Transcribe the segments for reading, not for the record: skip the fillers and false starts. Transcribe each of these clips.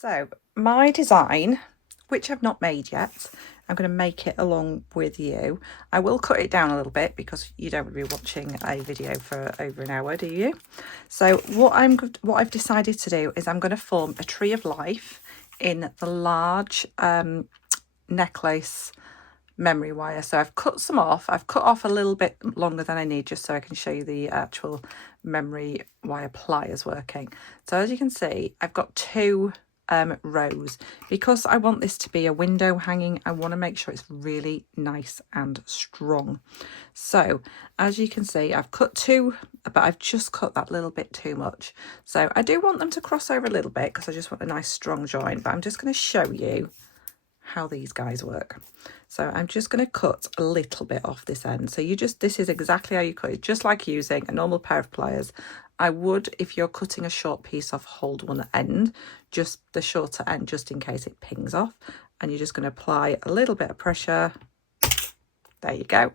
So my design, which I've not made yet, I'm going to make it along with you. I will cut it down a little bit because you don't be watching a video for over an hour, do you? So what I've decided to do is I'm going to form a tree of life in the large necklace memory wire. So I've cut some off. I've cut off a little bit longer than I need just so I can show you the actual memory wire pliers working. So as you can see, I've got two rows. Because I want this to be a window hanging, I want to make sure it's really nice and strong. So as you can see, I've cut two, but I've just cut that little bit too much. So I do want them to cross over a little bit because I just want a nice strong join, but I'm just going to show you how these guys work. So I'm just going to cut a little bit off this end. So this is exactly how you cut it, just like using a normal pair of pliers. I would, if you're cutting a short piece off, hold one end, just the shorter end, just in case it pings off. And you're just going to apply a little bit of pressure. There you go.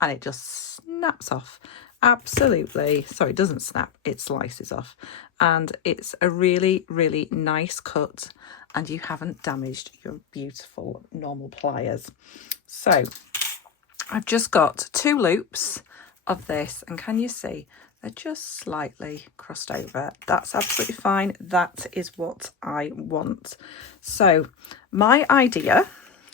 And it just snaps off. Absolutely. Sorry, it doesn't snap, it slices off. And it's a really, really nice cut. And you haven't damaged your beautiful normal pliers. So I've just got two loops of this, and can you see they're just slightly crossed over? That's absolutely fine. That is what I want. So my idea,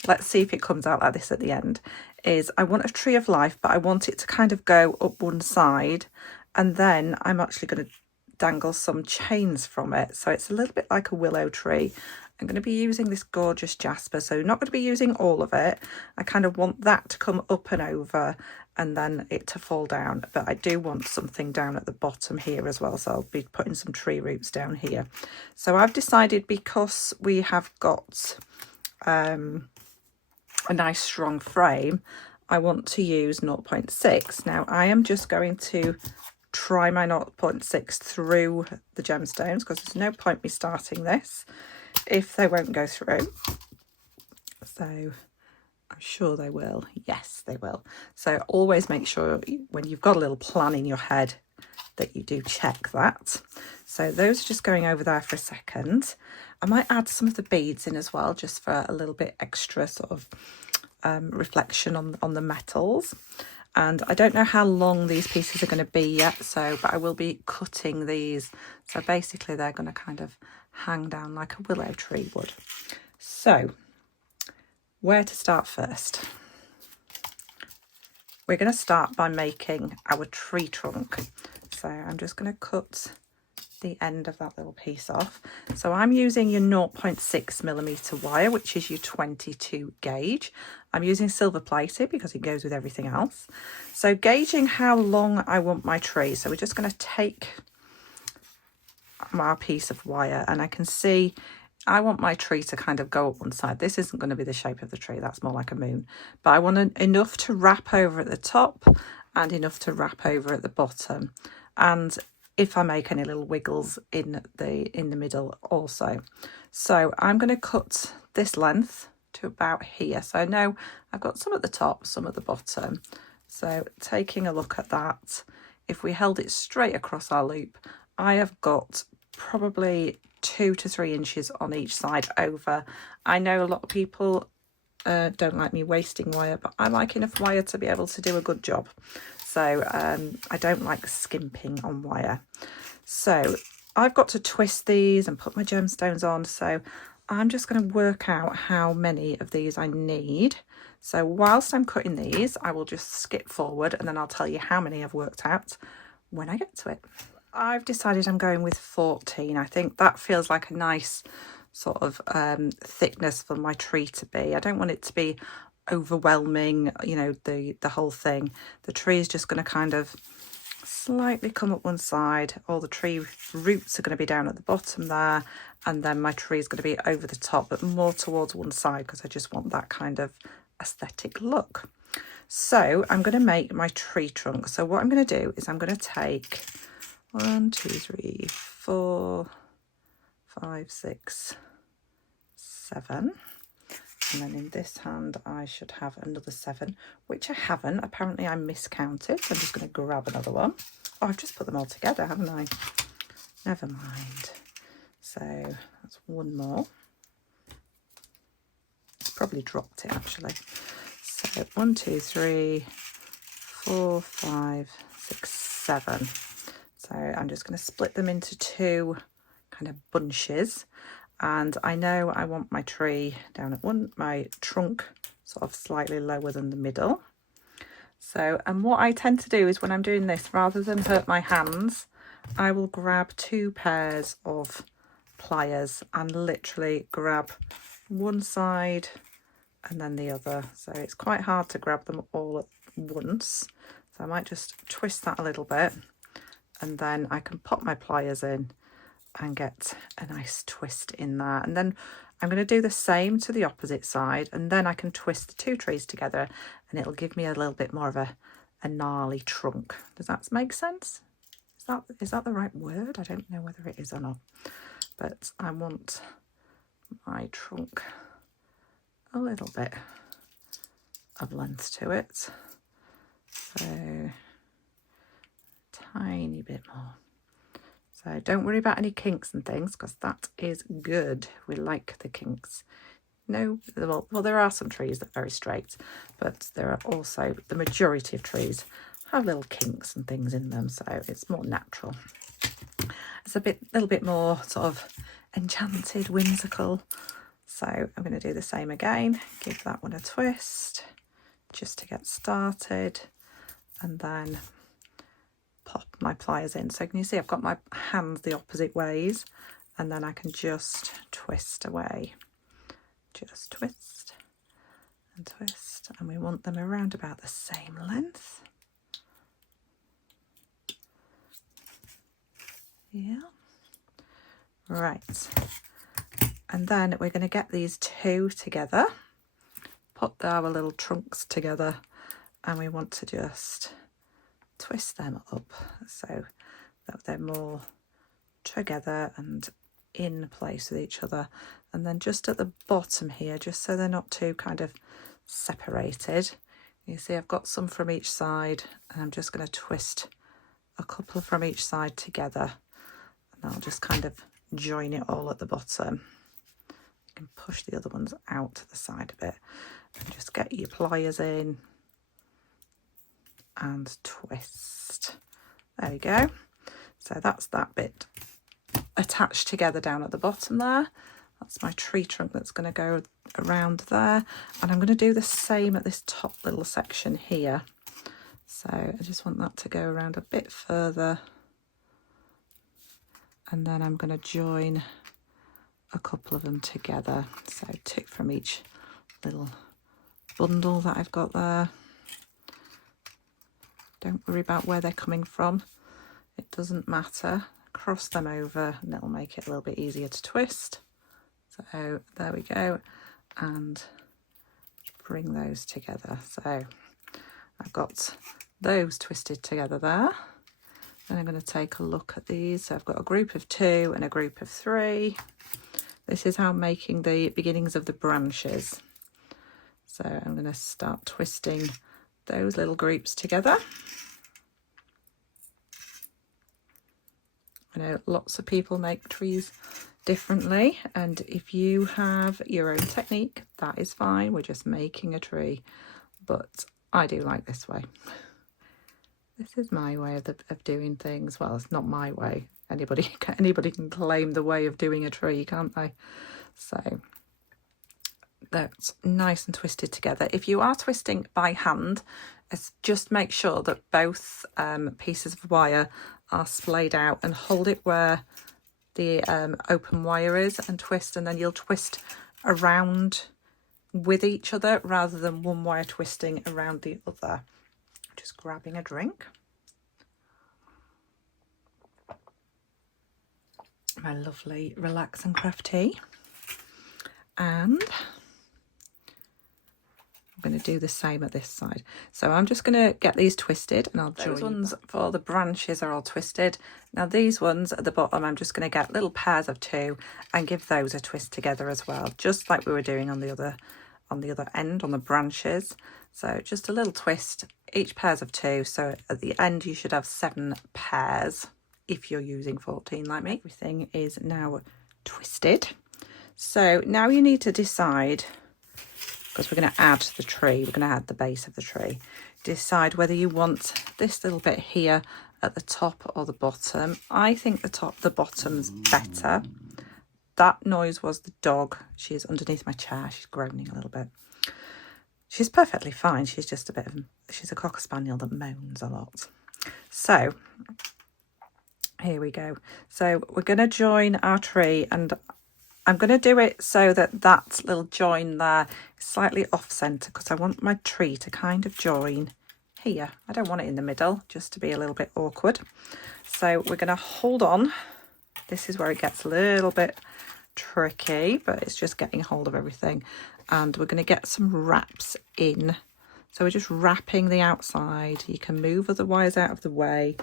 let's see if it comes out like this at the end, is I want a tree of life, but I want it to kind of go up one side, and then I'm actually going to dangle some chains from it. So it's a little bit like a willow tree. I'm going to be using this gorgeous jasper, so not going to be using all of it. I kind of want that to come up and over and then it to fall down, but I do want something down at the bottom here as well, so I'll be putting some tree roots down here. So I've decided, because we have got a nice strong frame, I want to use 0.6. Now I am just going to try my 0.6 through the gemstones, because there's no point me starting this if they won't go through. So I'm sure they will. Yes, they will. So always make sure when you've got a little plan in your head that you do check that. So those are just going over there for a second. I might add some of the beads in as well, just for a little bit extra sort of reflection on the metals. And I don't know how long these pieces are going to be yet, but I will be cutting these. So basically they're going to kind of hang down like a willow tree would. So where to start first? We're going to start by making our tree trunk. So I'm just going to cut the end of that little piece off. So I'm using your 0.6mm wire, which is your 22 gauge. I'm using silver plated because it goes with everything else. So gauging how long I want my tree, so we're just going to take my piece of wire, and I can see I want my tree to kind of go up one side. This isn't going to be the shape of the tree, that's more like a moon, but I want enough to wrap over at the top and enough to wrap over at the bottom, and if I make any little wiggles in the middle also. So I'm going to cut this length to about here. So now I've got some at the top, some at the bottom. So taking a look at that, if we held it straight across our loop, I have got probably 2 to 3 inches on each side over. I know a lot of people don't like me wasting wire, but I like enough wire to be able to do a good job. So I don't like skimping on wire. So I've got to twist these and put my gemstones on. So I'm just going to work out how many of these I need. So whilst I'm cutting these, I will just skip forward and then I'll tell you how many I've worked out when I get to it. I've decided I'm going with 14. I think that feels like a nice sort of thickness for my tree to be. I don't want it to be overwhelming, you know, the whole thing. The tree is just going to kind of slightly come up one side. All the tree roots are going to be down at the bottom there, and then my tree is going to be over the top, but more towards one side because I just want that kind of aesthetic look. So I'm going to make my tree trunk. So what I'm going to do is I'm going to take 1, 2, 3, 4, 5, 6, 7. And then in this hand, I should have another 7, which I haven't. Apparently I miscounted. So I'm just going to grab another one. Oh, I've just put them all together, haven't I? Never mind. So That's one more. Probably dropped it actually. So 1, 2, 3, 4, 5, 6, 7. So I'm just going to split them into 2 kind of bunches, and I know I want my tree down at my trunk sort of slightly lower than the middle. So, and what I tend to do is when I'm doing this, rather than hurt my hands, I will grab 2 pairs of pliers and literally grab one side and then the other. So it's quite hard to grab them all at once. So I might just twist that a little bit, and then I can pop my pliers in and get a nice twist in there. And then I'm going to do the same to the opposite side, and then I can twist the 2 trees together and it'll give me a little bit more of a gnarly trunk. Does that make sense? Is that the right word? I don't know whether it is or not, but I want my trunk a little bit of length to it. So tiny bit more. So don't worry about any kinks and things, because that is good. We like the kinks. No, well, there are some trees that are very straight, but there are also, the majority of trees have little kinks and things in them, so it's more natural. It's a little bit more sort of enchanted, whimsical. So I'm going to do the same again, give that one a twist just to get started, and then pop my pliers in. So can you see I've got my hands the opposite ways, and then I can just twist away. Just twist and twist, and we want them around about the same length. Yeah. Right. And then we're going to get these 2 together, put our little trunks together, and we want to just twist them up so that they're more together and in place with each other. And then just at the bottom here, just so they're not too kind of separated, you see I've got some from each side, and I'm just going to twist a couple from each side together, and I'll just kind of join it all at the bottom. You can push the other ones out to the side a bit and just get your pliers in and twist. There we go. So that's that bit attached together down at the bottom there. That's my tree trunk that's going to go around there, and I'm going to do the same at this top little section here. So I just want that to go around a bit further, and then I'm going to join a couple of them together, so 2 from each little bundle that I've got there. Don't worry about where they're coming from, it doesn't matter. Cross them over and it'll make it a little bit easier to twist. So there we go, and bring those together. So I've got those twisted together there. Then I'm going to take a look at these. So I've got a group of 2 and a group of 3. This is how I'm making the beginnings of the branches. So I'm going to start twisting those little groups together. I know lots of people make trees differently, and if you have your own technique, that is fine. We're just making a tree, but I do like this way. This is my way of doing things. Well, it's not my way. Anybody can claim the way of doing a tree, can't they? So that's nice and twisted together. If you are twisting by hand, just make sure that both pieces of wire are splayed out, and hold it where the open wire is and twist, and then you'll twist around with each other rather than one wire twisting around the other. Just grabbing a drink. My lovely Relax and Craft tea. And I'm going to do the same at this side. So I'm just going to get these twisted, and I'll join those ones for the branches are all twisted. Now these ones at the bottom, I'm just going to get little pairs of 2 and give those a twist together as well, just like we were doing on the other end, on the branches. So just a little twist, each pairs of 2. So at the end you should have 7 pairs if you're using 14 like me. Everything is now twisted. So now you need to decide, because we're going to add the tree, we're going to add the base of the tree, decide whether you want this little bit here at the top or the bottom. I think the bottom's better. That noise was the dog. She's underneath my chair. She's groaning a little bit. She's perfectly fine. She's just she's a Cocker Spaniel that moans a lot. So here we go. So we're going to join our tree, and I'm going to do it so that that little join there is slightly off centre, because I want my tree to kind of join here. I don't want it in the middle, just to be a little bit awkward. So we're going to hold on. This is where it gets a little bit tricky, but it's just getting hold of everything. And we're going to get some wraps in. So we're just wrapping the outside. You can move other wires out of the way.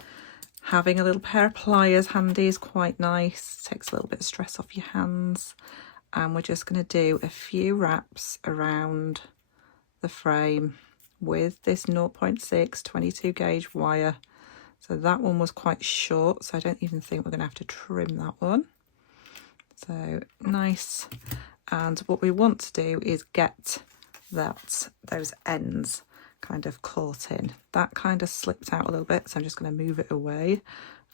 Having a little pair of pliers handy is quite nice. Takes a little bit of stress off your hands. And we're just going to do a few wraps around the frame with this 0.6 22 gauge wire. So that one was quite short, so I don't even think we're going to have to trim that one. So nice. And what we want to do is get those ends kind of caught in. That kind of slipped out a little bit, so I'm just going to move it away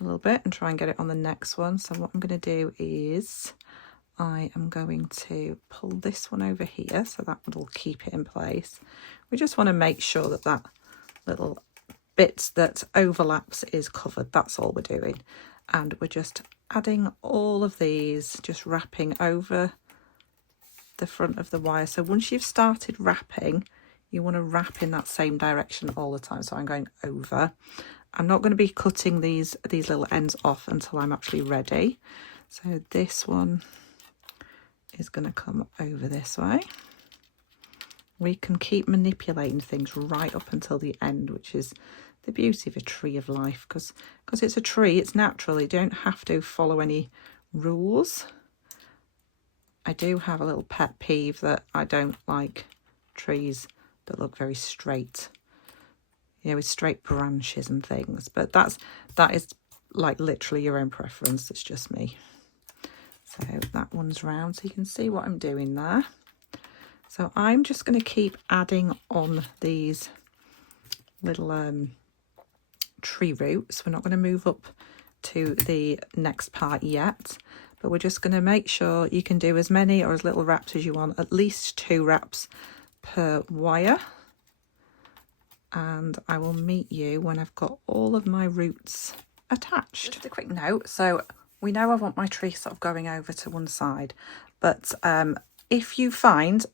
a little bit and try and get it on the next one. So what I'm going to do is I am going to pull this one over here, so that will keep it in place. We just want to make sure that that little bit that overlaps is covered. That's all we're doing. And we're just adding all of these, just wrapping over the front of the wire. So once you've started wrapping, you want to wrap in that same direction all the time. So I'm going over. I'm not going to be cutting these little ends off until I'm actually ready. So this one is going to come over this way. We can keep manipulating things right up until the end, which is the beauty of a tree of life, because it's a tree, it's natural. You don't have to follow any rules. I do have a little pet peeve that I don't like trees that look very straight, you know, with straight branches and things, but that is like literally your own preference. It's just me. So that one's round, so you can see what I'm doing there. So I'm just going to keep adding on these little tree roots. We're not going to move up to the next part yet, but we're just going to make sure you can do as many or as little wraps as you want, at least 2 wraps per wire. And I will meet you when I've got all of my roots attached. Just a quick note, so we know I want my tree sort of going over to one side, but if you find,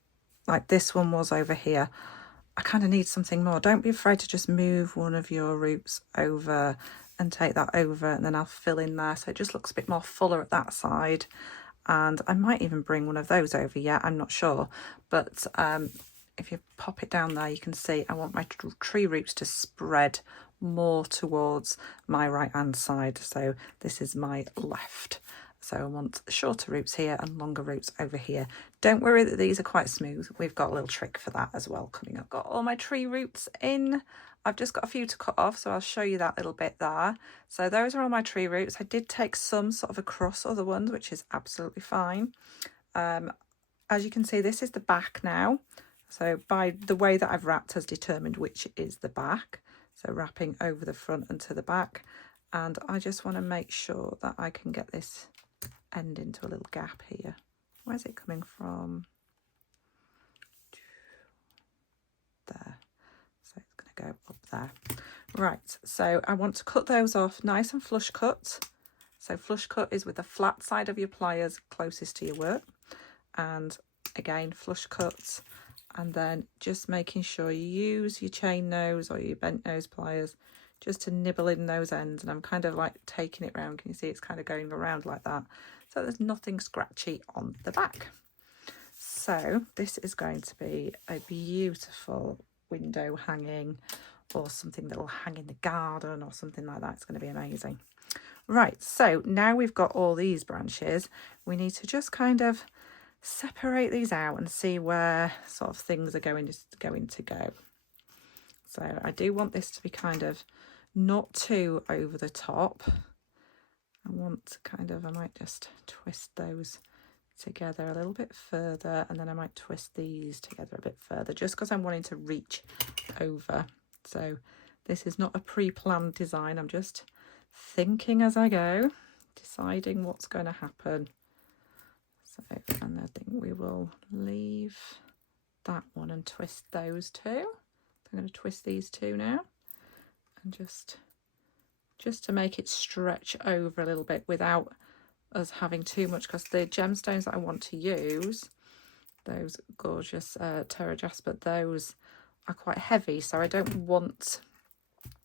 like this one was over here, I kind of need something more, don't be afraid to just move one of your roots over and take that over, and then I'll fill in there so it just looks a bit more fuller at that side. And I might even bring one of those over yet, I'm not sure, but if you pop it down there, you can see I want my tree roots to spread more towards my right hand side. So this is my left. So I want shorter roots here and longer roots over here. Don't worry that these are quite smooth. We've got a little trick for that as well coming up. Got all my tree roots in. I've just got a few to cut off, so I'll show you that little bit there. So those are all my tree roots. I did take some sort of across other ones, which is absolutely fine. As you can see, this is the back now. So by the way that I've wrapped has determined which is the back. So wrapping over the front and to the back. And I just want to make sure that I can get this end into a little gap here. Where's it coming from? There. So it's going to go up there. Right, so I want to cut those off nice and flush cut. So flush cut is with the flat side of your pliers closest to your work. And again, flush cuts. And then just making sure you use your chain nose or your bent nose pliers just to nibble in those ends. And I'm kind of like taking it round. Can you see it's kind of going around like that? So there's nothing scratchy on the back. So this is going to be a beautiful window hanging, or something that will hang in the garden or something like that. It's going to be amazing. Right, so now we've got all these branches, we need to just kind of separate these out and see where sort of things are going to go. So I do want this to be kind of not too over the top, I want to kind of, I might just twist those together a little bit further, and then I might twist these together a bit further, just because I'm wanting to reach over. So this is not a pre-planned design, I'm just thinking as I go, deciding what's going to happen. So, and I think we will leave that one and twist those two. I'm going to twist these two now, and just to make it stretch over a little bit without us having too much, because the gemstones that I want to use, those gorgeous Terra Jasper, those are quite heavy, so I don't want,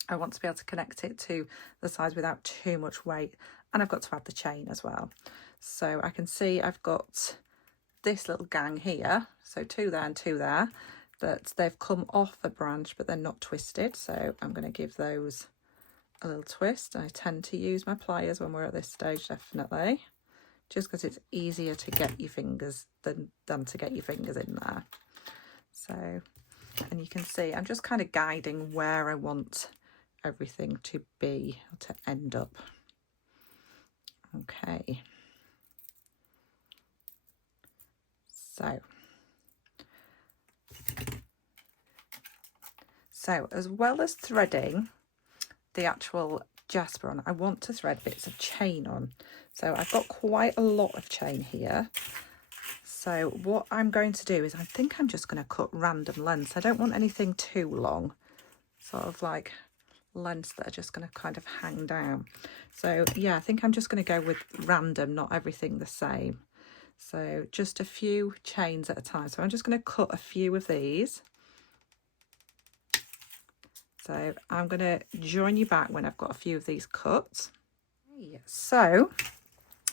I want to be able to connect it to the sides without too much weight, and I've got to add the chain as well. So I can see I've got this little gang here, so two there and two there, that they've come off a branch but they're not twisted, so I'm going to give those a little twist. I tend to use my pliers when we're at this stage, definitely, just because it's easier to get your fingers than to get your fingers in there. So, and you can see I'm just kind of guiding where I want everything to be, to end up. Okay, so as well as threading the actual jasper on, I want to thread bits of chain on. So I've got quite a lot of chain here. So what I'm going to do is, I think I'm just going to cut random lengths. I don't want anything too long, sort of like lengths that are just going to kind of hang down. So yeah, I think I'm just going to go with random, not everything the same. So just a few chains at a time. So I'm just going to cut a few of these. So I'm going to join you back when I've got a few of these cut. So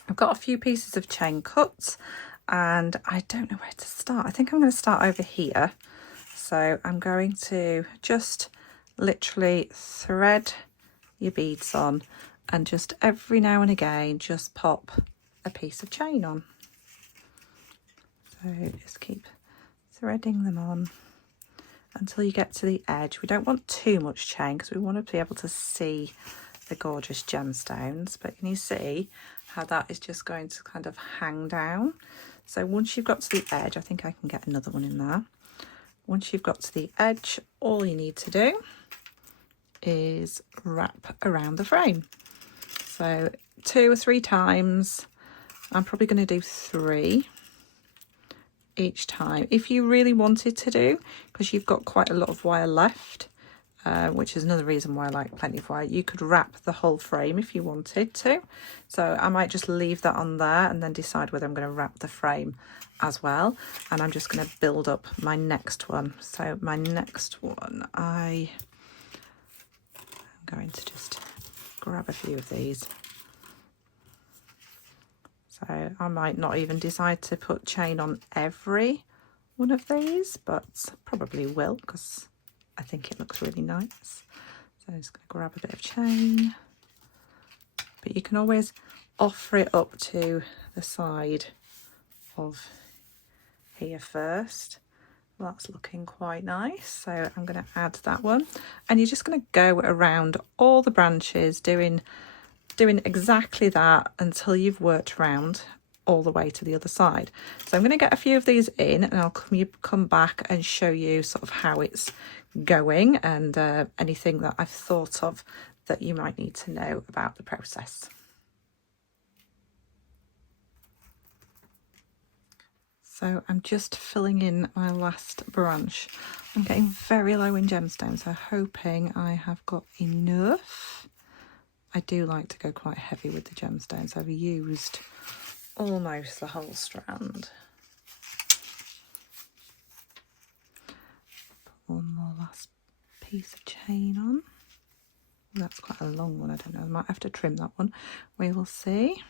I've got a few pieces of chain cut, and I don't know where to start. I think I'm going to start over here. So I'm going to just literally thread your beads on, and just every now and again just pop a piece of chain on. So just keep threading them on until you get to the edge. We don't want too much chain because we want to be able to see the gorgeous gemstones, but can you see how that is just going to kind of hang down? So once you've got to the edge, I think I can get another one in there. Once you've got to the edge, all you need to do is wrap around the frame. So 2 or 3 times. I'm probably going to do 3 each time if you really wanted to do, because you've got quite a lot of wire left, which is another reason why I like plenty of wire. You could wrap the whole frame if you wanted to, so I might just leave that on there and then decide whether I'm going to wrap the frame as well. And I'm just going to build up my next one. So my next one, I'm going to just grab a few of these. So I might not even decide to put chain on every one of these, but probably will, because I think it looks really nice. So I'm just going to grab a bit of chain, but you can always offer it up to the side of here first. Well, that's looking quite nice, so I'm going to add that one, and you're just going to go around all the branches doing exactly that until you've worked around all the way to the other side. So I'm going to get a few of these in, and I'll come back and show you sort of how it's going, and anything that I've thought of that you might need to know about the process. So I'm just filling in my last branch. I'm getting very low in gemstones, so hoping I have got enough. I do like to go quite heavy with the gemstones. I've used almost the whole strand. Put one more last piece of chain on. That's quite a long one, I don't know. I might have to trim that one. We will see.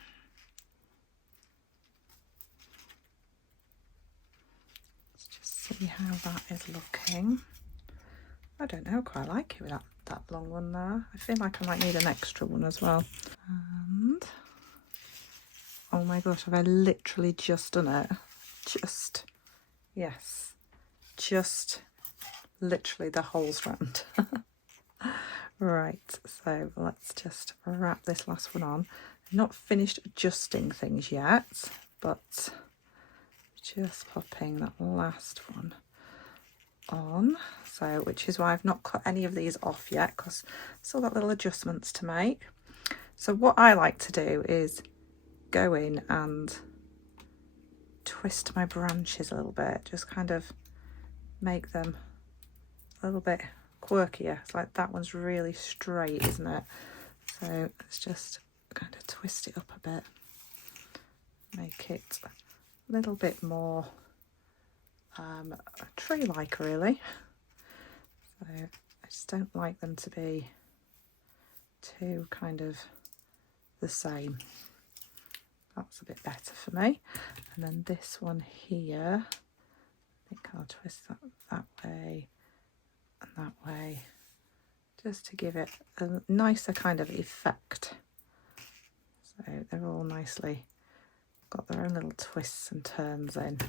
Let's just see how that is looking. I don't know, I quite like it with that long one there. I feel like I might need an extra one as well. And oh my gosh, have I literally just done it? Yes, just literally the whole strand. Right, so let's just wrap this last one on. not finished adjusting things yet, but just popping that last one on, so which is why I've not cut any of these off yet, because still got little adjustments to make. So what I like to do is go in and twist my branches a little bit, just kind of make them a little bit quirkier. It's like that one's really straight, isn't it? So let's just kind of twist it up a bit, make it a little bit more tree-like, really. So I just don't like them to be too kind of the same. That's a bit better for me. And then this one here, I think I'll twist that way and that way, just to give it a nicer kind of effect. So they're all nicely got their own little twists and turns in.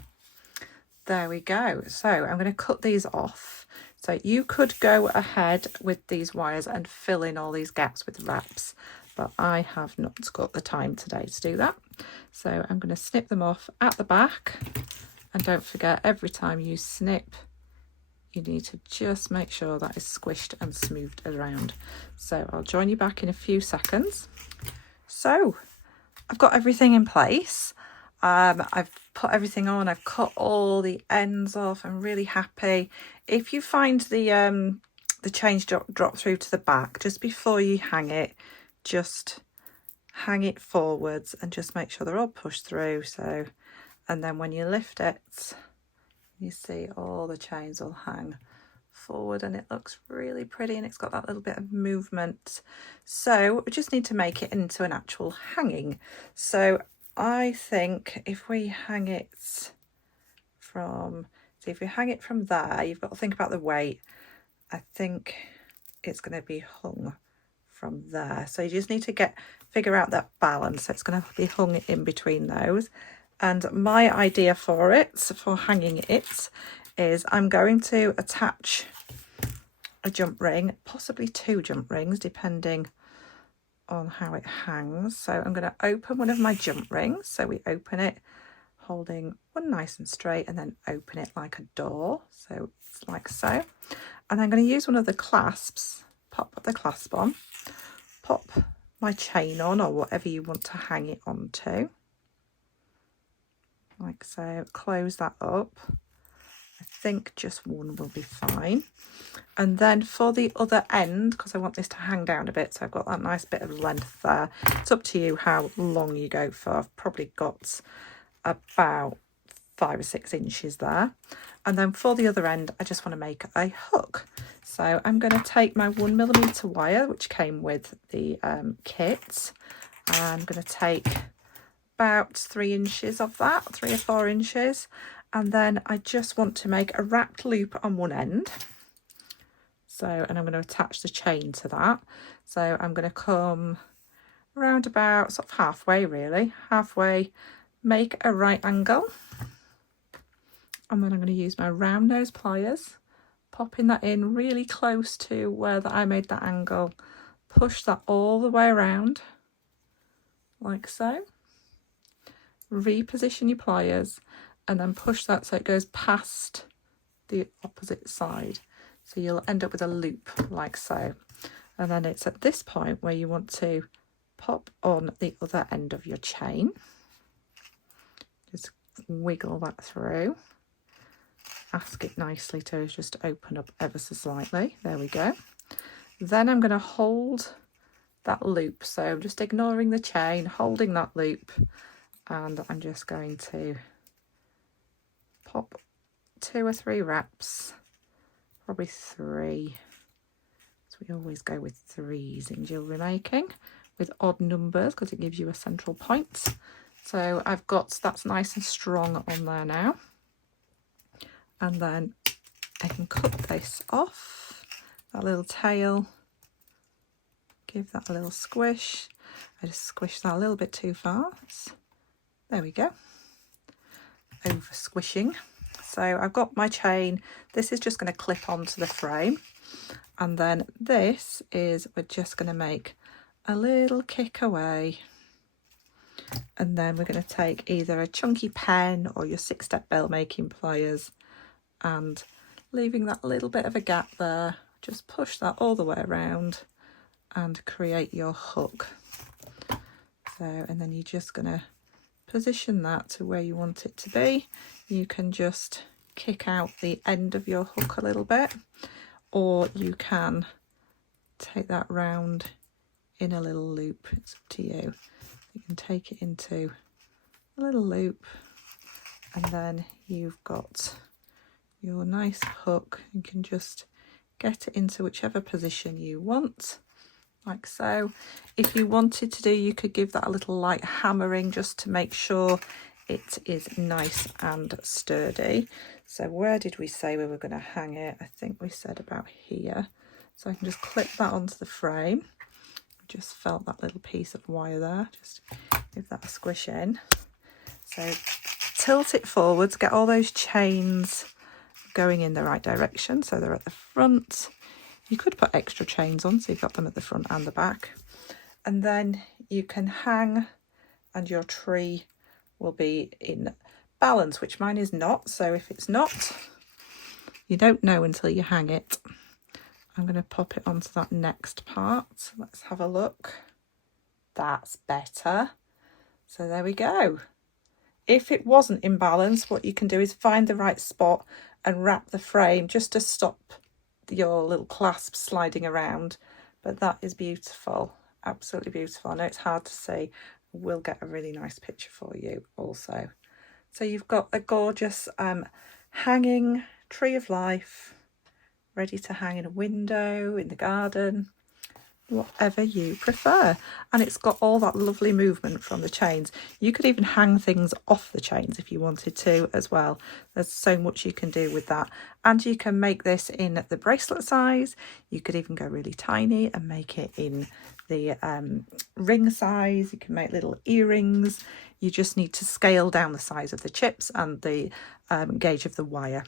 There we go. So I'm going to cut these off. So you could go ahead with these wires and fill in all these gaps with wraps, but I have not got the time today to do that. So I'm going to snip them off at the back. And don't forget, every time you snip, you need to just make sure that is squished and smoothed around. So I'll join you back in a few seconds. So I've got everything in place. I've put everything on, I've cut all the ends off. I'm really happy. If you find the change drop through to the back, just before you hang it, just hang it forwards and just make sure they're all pushed through. So, and then when you lift it, you see all the chains will hang forward and it looks really pretty, and it's got that little bit of movement. So we just need to make it into an actual hanging. So I think if we hang it from, see, if we hang it from there, you've got to think about the weight. I think it's going to be hung from there. So you just need to figure out that balance. So it's going to be hung in between those. And my idea for it, for hanging it, is I'm going to attach a jump ring, possibly 2 jump rings, depending on how it hangs. So I'm going to open one of my jump rings. So we open it holding one nice and straight, and then open it like a door. So it's like so. And I'm going to use one of the clasps, pop the clasp on, pop my chain on, or whatever you want to hang it onto. Like so, close that up. I think just one will be fine. And then for the other end, because I want this to hang down a bit, so I've got that nice bit of length there. It's up to you how long you go for. I've probably got about 5 or 6 inches there. And then for the other end, I just want to make a hook. So I'm going to take my 1mm wire, which came with the kit. I'm going to take about 3 inches of that, 3 or 4 inches. And then I just want to make a wrapped loop on one end. So, and I'm going to attach the chain to that. So I'm going to come around about sort of halfway, really, halfway, make a right angle. And then I'm going to use my round nose pliers, popping that in really close to where that I made that angle, push that all the way around, like so. Reposition your pliers and then push that so it goes past the opposite side. So you'll end up with a loop like so. And then it's at this point where you want to pop on the other end of your chain. Just wiggle that through. Ask it nicely to just open up ever so slightly. There we go. Then I'm going to hold that loop. So I'm just ignoring the chain, holding that loop. And I'm just going to pop 2 or 3 wraps, probably 3. So we always go with 3s in jewellery making, with odd numbers because it gives you a central point. So I've got, that's nice and strong on there now. And then I can cut this off, that little tail, give that a little squish. I just squish that a little bit too far. There we go, over squishing. So I've got my chain. This is just going to clip onto the frame. And then this is, we're just going to make a little kick away And then we're going to take either a chunky pen or your 6-step bell making pliers, and leaving that little bit of a gap there, just push that all the way around and create your hook. So, and then you're just going to position that to where you want it to be. You can just kick out the end of your hook a little bit, or you can take that round in a little loop. It's up to you. You can take it into a little loop, and then you've got your nice hook. You can just get it into whichever position you want, like so. If you wanted to do, you could give that a little light hammering just to make sure it is nice and sturdy. So where did we say we were going to hang it? I think we said about here. So I can just clip that onto the frame. Just felt that little piece of wire there, just give that a squish in. So tilt it forwards, get all those chains going in the right direction so they're at the front. You could put extra chains on so you've got them at the front and the back, and then you can hang and your tree will be in balance, which mine is not. So if it's not, you don't know until you hang it. I'm going to pop it onto that next part. Let's have a look. That's better. So there we go. If it wasn't in balance, what you can do is find the right spot and wrap the frame just to stop your little clasp sliding around. But that is beautiful, absolutely beautiful. I know it's hard to see. We'll get a really nice picture for you also. So you've got a gorgeous hanging tree of life, ready to hang in a window, in the garden, whatever you prefer. And it's got all that lovely movement from the chains. You could even hang things off the chains if you wanted to as well. There's so much you can do with that. And you can make this in the bracelet size. You could even go really tiny and make it in the ring size. You can make little earrings. You just need to scale down the size of the chips and the gauge of the wire.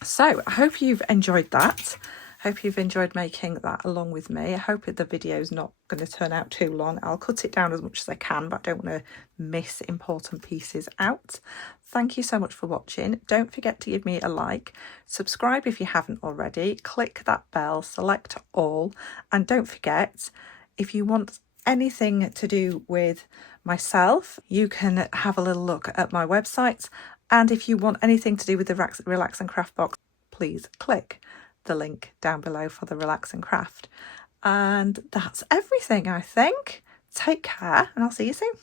So I hope you've enjoyed that. Hope you've enjoyed making that along with me. I hope the video is not going to turn out too long. I'll cut it down as much as I can, but I don't want to miss important pieces out. Thank you so much for watching. Don't forget to give me a like, subscribe if you haven't already, click that bell, select all, and don't forget, if you want anything to do with myself, you can have a little look at my website. And if you want anything to do with the Relax and Craft box, please click the link down below for the Relax and Craft. And that's everything, I think. Take care, and I'll see you soon.